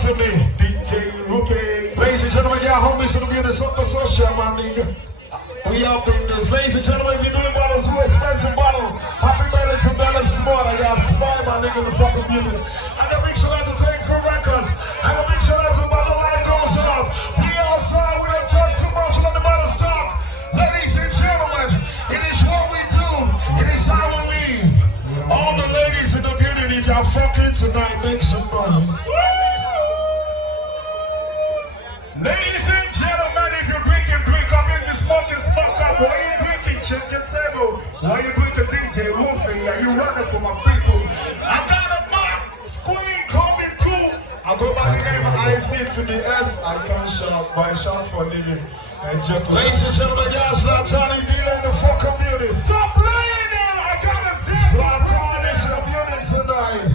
to me. DJ Rookie. Ladies and gentlemen, y'all homies in the building, something social, my nigga. We up in this. Ladies and gentlemen, if you're doing bottles, who expensive bottle? Happy birthday to Bella Shmurda. Y'all spy my nigga in the fucking building. I gotta make sure to take for records. I gotta make sure that the bottle line goes up. We outside, we don't talk too much, let the bottle stop. Ladies and gentlemen, it is what we do. It is how we live. All the ladies in the building, if y'all fucking tonight, make some money. Ladies and gentlemen, if you're drinking, drink up. If you're smoking, smoke up. Why you drinking? Check your table. Why you drinking DJ Wolfie? Are you running for my people? I got a mic screen coming through. I go by the name of IC to the S. I can't shout, buy shots for a living. And joke. Ladies and gentlemen, y'all Zlatan in the fucking building. Stop playing now! I gotta see Zlatan is in the building tonight.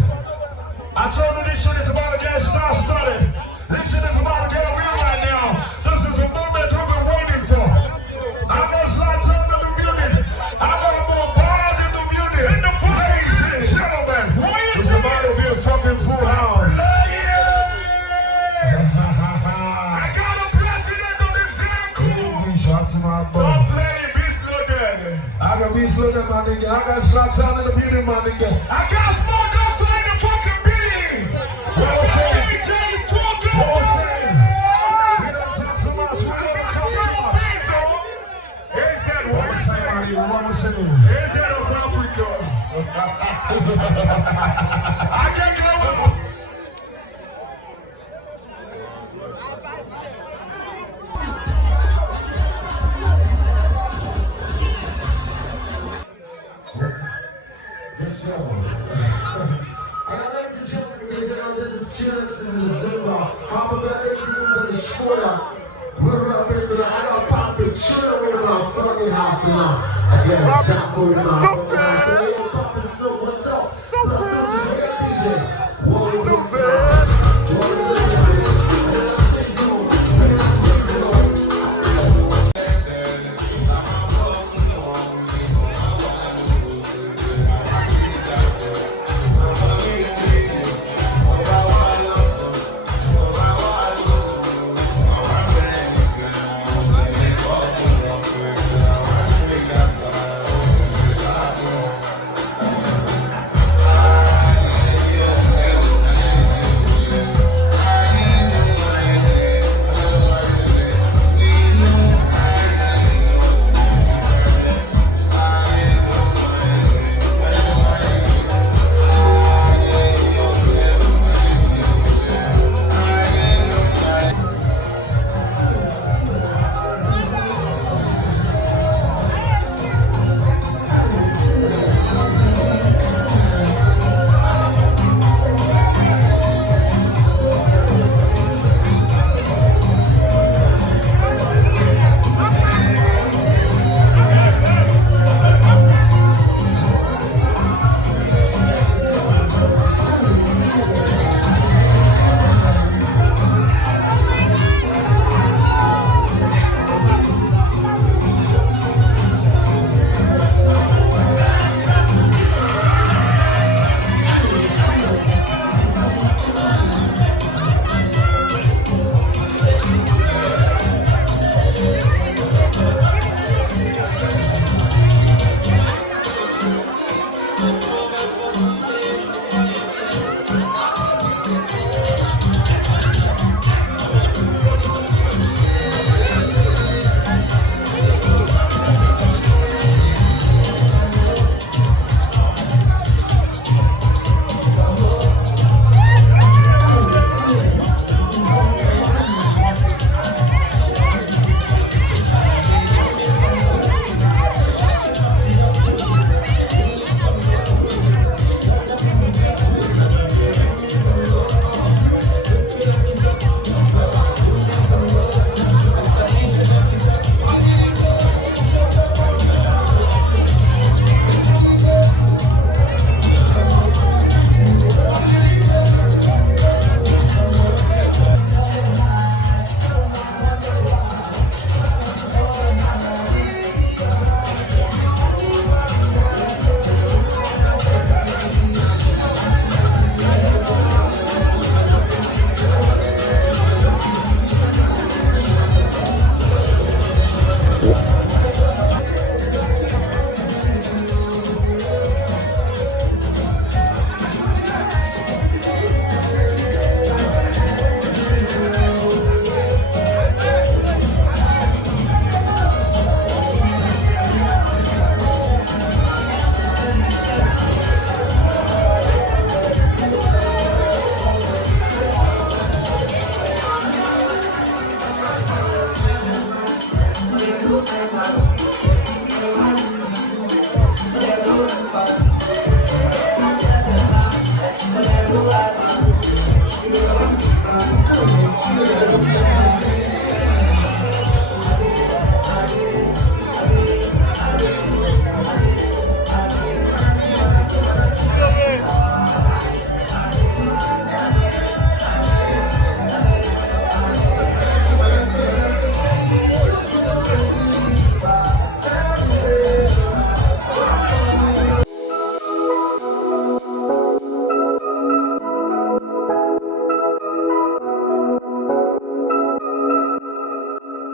I told you this shit is about to get started. This shit is about to get real right now. This is a moment we've been waiting for. I got Zlatan in the building. I got more band in the building. In the ladies and gentlemen, it's about to be a fucking full house. I got a president of the Zen. Shots in my butt. Don't play Beast Loaded. I got Beast Loaded, my nigga. I got Zlatan in the building, my nigga. I got Small Doctor in the fucking building. What was saying? What was saying? We don't talk so much. We don't talk so much. What was saying, my nigga? What was saying? Here's of Africa. I can't get over. Happy birthday to you, Bella Shmurda. We're up into the I got popping shit over my fucking house now. I get a tap over my